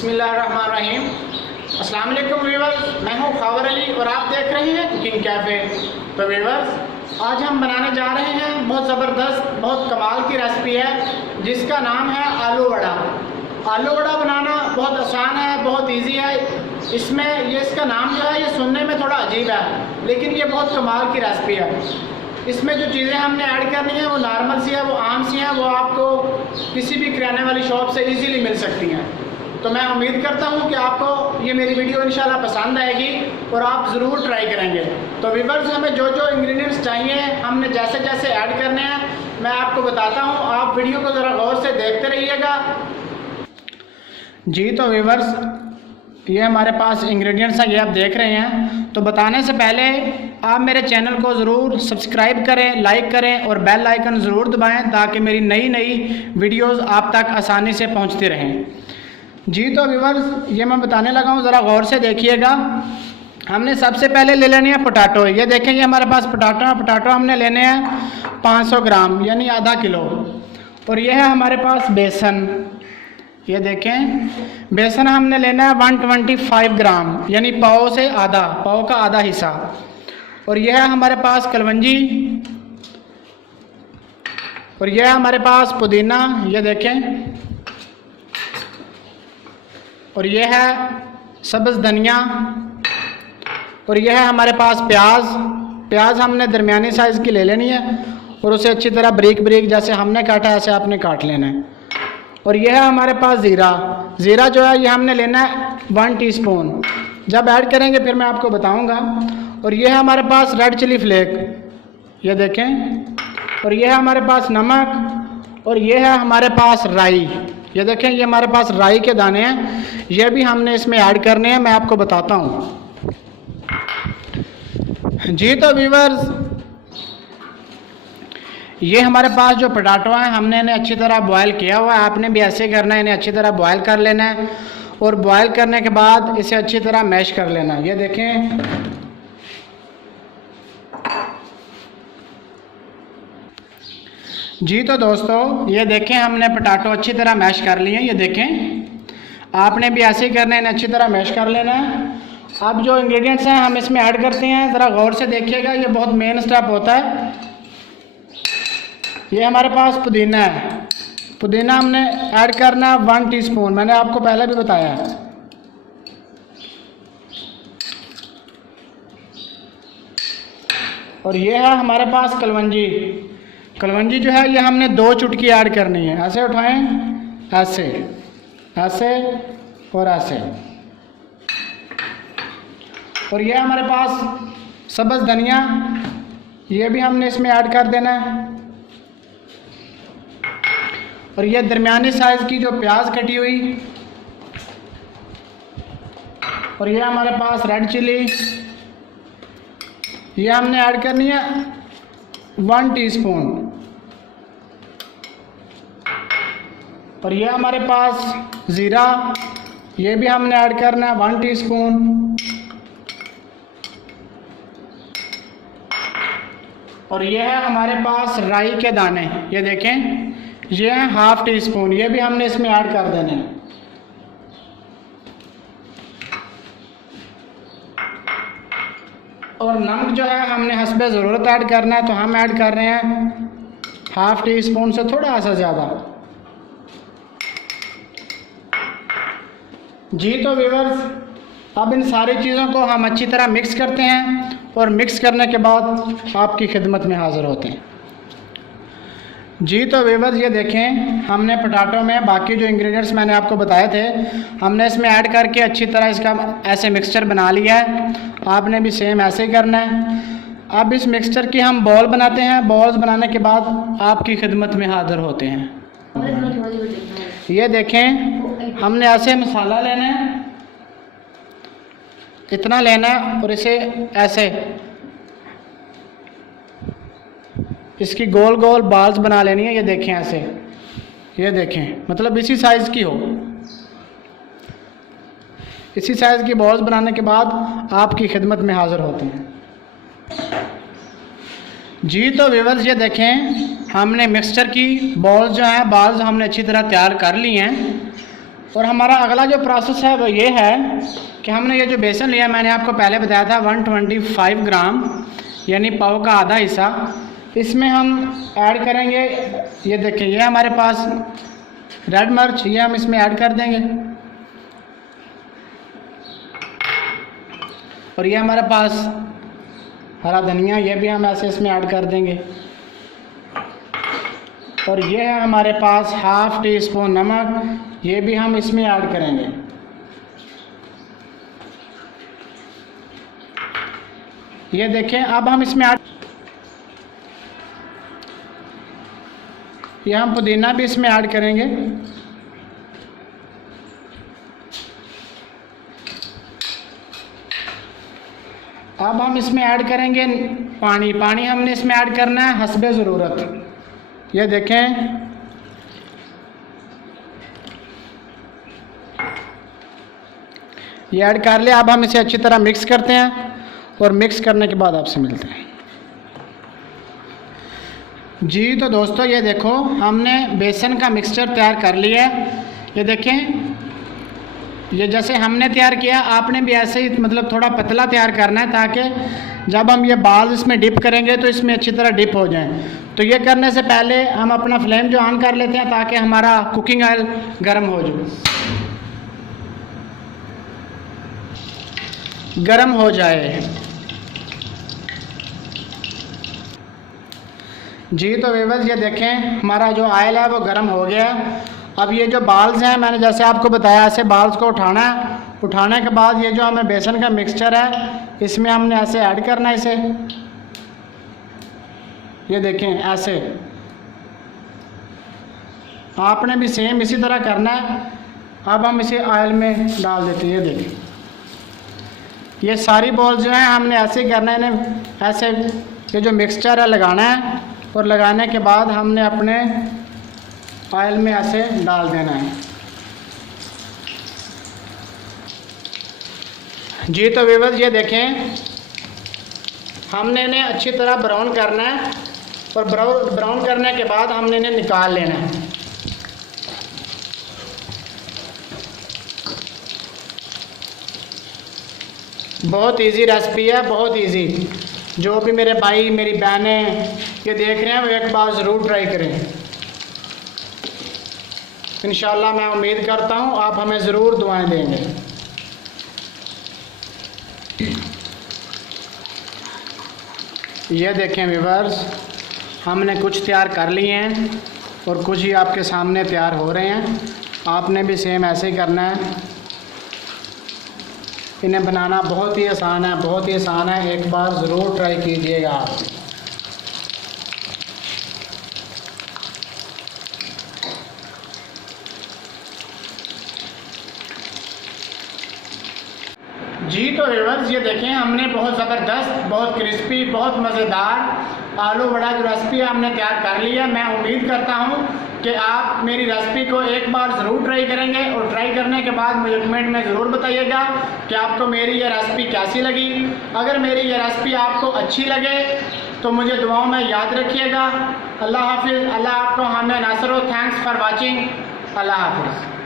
बिस्मिल्लाहिर्रहमानिर्रहीम। अस्सलाम वालेकुम व्यूअर्स, मैं हूं खावर अली और आप देख रहे हैं कुकिंग कैफ़े। तो व्यूअर्स, आज हम बनाने जा रहे हैं बहुत ज़बरदस्त, बहुत कमाल की रेसिपी है जिसका नाम है आलू वड़ा। आलू वड़ा बनाना बहुत आसान है, बहुत इजी है। इसमें इसका नाम जो है ये सुनने में थोड़ा अजीब है, लेकिन ये बहुत कमाल की रेसिपी है। इसमें जो चीज़ें हमने ऐड करनी है वो नॉर्मल सी है, वो आम सी हैं, वो आपको किसी भी किराने वाली शॉप से इजीली मिल सकती हैं। तो मैं उम्मीद करता हूँ कि आपको ये मेरी वीडियो इंशाल्लाह पसंद आएगी और आप ज़रूर ट्राई करेंगे। तो व्यूअर्स, हमें जो जो इंग्रेडिएंट्स चाहिए, हमने जैसे जैसे ऐड करने हैं, मैं आपको बताता हूँ। आप वीडियो को ज़रा गौर से देखते रहिएगा जी। तो व्यूअर्स, ये हमारे पास इंग्रेडिएंट्स हैं, ये आप देख रहे हैं। तो बताने से पहले आप मेरे चैनल को ज़रूर सब्सक्राइब करें, लाइक करें और बेल आइकन ज़रूर दबाएं ताकि मेरी नई नई वीडियोस आप तक आसानी से पहुंचती रहें जी। तो व्यूअर्स, ये मैं बताने लगा हूँ, ज़रा गौर से देखिएगा। हमने सबसे पहले ले लेनी है पोटैटो। ये देखें, ये हमारे पास पोटैटो है। पोटैटो हमने लेने हैं 500 ग्राम यानी आधा किलो। और ये है हमारे पास बेसन। ये देखें, बेसन हमने लेना है 125 ग्राम यानी पाव से आधा, पाव का आधा हिस्सा। और यह है हमारे पास कलवंजी। और यह है हमारे पास पुदीना, ये देखें। और यह है सब्ज़ धनिया। और यह है हमारे पास प्याज। प्याज हमने दरमियानी साइज़ की ले लेनी है और उसे अच्छी तरह बारीक बारीक जैसे हमने काटा ऐसे आपने काट लेना है। और यह है हमारे पास ज़ीरा। ज़ीरा जो है ये हमने लेना है 1 टीस्पून। जब ऐड करेंगे फिर मैं आपको बताऊंगा। और यह है हमारे पास रेड चिली फ्लेक, ये देखें। और यह है हमारे पास नमक। और यह है हमारे पास राई, ये देखें, ये हमारे पास राई के दाने हैं। ये भी हमने इसमें ऐड करने हैं, मैं आपको बताता हूँ जी। तो व्यूअर्स, ये हमारे पास जो पोटैटो हैं हमने इन्हें अच्छी तरह बॉयल किया हुआ है। आपने भी ऐसे करना है, इन्हें अच्छी तरह बॉयल कर लेना है। और बॉयल करने के बाद इसे अच्छी तरह मैश कर लेना है। ये देखें, जी। तो दोस्तों, ये देखें, हमने पोटैटो अच्छी तरह मैश कर लिए हैं। ये देखें, आपने भी ऐसे ही करना है, इन्हें अच्छी तरह मैश कर लेना है। अब जो इंग्रेडिएंट्स हैं हम इसमें ऐड करते हैं, ज़रा गौर से देखिएगा, ये बहुत मेन स्टेप होता है। ये हमारे पास पुदीना है। पुदीना हमने ऐड करना है 1 टीस्पून, मैंने आपको पहले भी बताया है। और ये है हमारे पास कलवंजी। कलवंजी जो है ये हमने 2 चुटकी ऐड करनी है। ऐसे उठाएं, ऐसे, ऐसे और ऐसे। और ये हमारे पास सब्ज़ धनिया, ये भी हमने इसमें ऐड कर देना है। और ये दरमियानी साइज़ की जो प्याज कटी हुई। और ये हमारे पास रेड चिली, ये हमने ऐड करनी है 1 टीस्पून। और ये हमारे पास ज़ीरा, ये भी हमने ऐड करना है 1 टीस्पून। और ये है हमारे पास राई के दाने, ये देखें, ये है 1/2 टीस्पून, ये भी हमने इसमें ऐड कर देने हैं। और नमक जो है हमने हस्बे ज़रूरत ऐड करना है, तो हम ऐड कर रहे हैं 1/2 टीस्पून से थोड़ा सा ज़्यादा जी। तो व्यूअर्स, अब इन सारी चीज़ों को हम अच्छी तरह मिक्स करते हैं और मिक्स करने के बाद आपकी खिदमत में हाज़िर होते हैं जी। तो व्यूअर्स, ये देखें, हमने पोटैटो में बाकी जो इंग्रेडिएंट्स मैंने आपको बताए थे हमने इसमें ऐड करके अच्छी तरह इसका ऐसे मिक्सचर बना लिया है। आपने भी सेम ऐसे ही करना है। अब इस मिक्सचर की हम बॉल बनाते हैं। बॉल्स बनाने के बाद आपकी खिदमत में हाज़िर होते हैं। ये देखें, हमने ऐसे मसाला लेना है, इतना लेना है। और इसे ऐसे इसकी गोल गोल बाल्स बना लेनी है। ये देखें ऐसे, ये देखें, मतलब इसी साइज़ की हो। इसी साइज़ की बॉल्स बनाने के बाद आपकी खिदमत में हाज़िर होते हैं जी। तो व्यूअर्स, ये देखें, हमने मिक्सचर की बॉल्स जो हैं, बाल्स हमने अच्छी तरह तैयार कर ली हैं। और हमारा अगला जो प्रोसेस है वो ये है कि हमने ये जो बेसन लिया, मैंने आपको पहले बताया था 125 ग्राम यानी पाव का आधा हिस्सा, इसमें हम ऐड करेंगे। ये देखिए ये हमारे पास रेड मिर्च, ये हम इसमें ऐड कर देंगे। और ये हमारे पास हरा धनिया, ये भी हम ऐसे इसमें ऐड कर देंगे। और ये है हमारे पास हाफ़ टी स्पून नमक, ये भी हम इसमें ऐड करेंगे। ये देखें, अब हम इसमें ऐड, ये हम पुदीना भी इसमें ऐड करेंगे। अब हम इसमें ऐड करेंगे पानी। पानी हमने इसमें ऐड करना है हस्बे ज़रूरत। ये देखें, ये ऐड कर लिया। अब हम इसे अच्छी तरह मिक्स करते हैं और मिक्स करने के बाद आपसे मिलते हैं। जी तो दोस्तों ये देखो, हमने बेसन का मिक्सचर तैयार कर लिया है। ये देखें, ये जैसे हमने तैयार किया आपने भी ऐसे ही मतलब थोड़ा पतला तैयार करना है, ताकि जब हम ये बाल इसमें डिप करेंगे तो इसमें अच्छी तरह डिप हो जाएं। तो ये करने से पहले हम अपना फ्लेम जो ऑन कर लेते हैं, ताकि हमारा कुकिंग ऑयल गर्म हो जाए। जी तो व्यूअर्स ये देखें, हमारा जो ऑयल है वो गर्म हो गया। अब ये जो बाल्स हैं, मैंने जैसे आपको बताया, ऐसे बाल्स को उठाना है। उठाने के बाद ये जो हमें बेसन का मिक्सचर है, इसमें हमने ऐसे ऐड करना है इसे। ये देखें ऐसे, आपने भी सेम इसी तरह करना है। अब हम इसे ऑयल में डाल देते हैं। ये देखें, ये सारी बॉल जो है हमने ऐसे ही करना है, इन्हें ऐसे ये जो मिक्सचर है लगाना है, और लगाने के बाद हमने अपने ऑयल में ऐसे डाल देना है। जी तो व्यूअर्स ये देखें, हमने इन्हें अच्छी तरह ब्राउन करना है, और ब्राउन करने के बाद हमने इन्हें निकाल लेना है। बहुत इजी रेसिपी है, बहुत इजी। जो भी मेरे भाई मेरी बहनें ये देख रहे हैं वो एक बार ज़रूर ट्राई करें। इंशाल्लाह मैं उम्मीद करता हूँ आप हमें ज़रूर दुआएं देंगे। ये देखें व्यूअर्स, हमने कुछ तैयार कर लिए हैं और कुछ ही आपके सामने तैयार हो रहे हैं। आपने भी सेम ऐसे ही करना है। इन्हें बनाना बहुत ही आसान है, बहुत ही आसान है। एक बार ज़रूर ट्राई कीजिएगा आप। जी तो व्यूअर्स ये देखें, हमने बहुत ज़बरदस्त, बहुत क्रिस्पी, बहुत मज़ेदार आलू वड़ा जो रेसिपी हमने तैयार कर लिया। मैं उम्मीद करता हूँ कि आप मेरी रेसिपी को एक बार ज़रूर ट्राई करेंगे, और ट्राई करने के बाद मुझे कमेंट में ज़रूर बताइएगा कि आपको मेरी ये रेसिपी कैसी लगी। अगर मेरी ये रेसिपी आपको अच्छी लगे तो मुझे दुआओं में याद रखिएगा। अल्लाह हाफिज़। अल्लाह आपको हमें नासर हो। Thanks for watching. अल्लाह हाफिज़।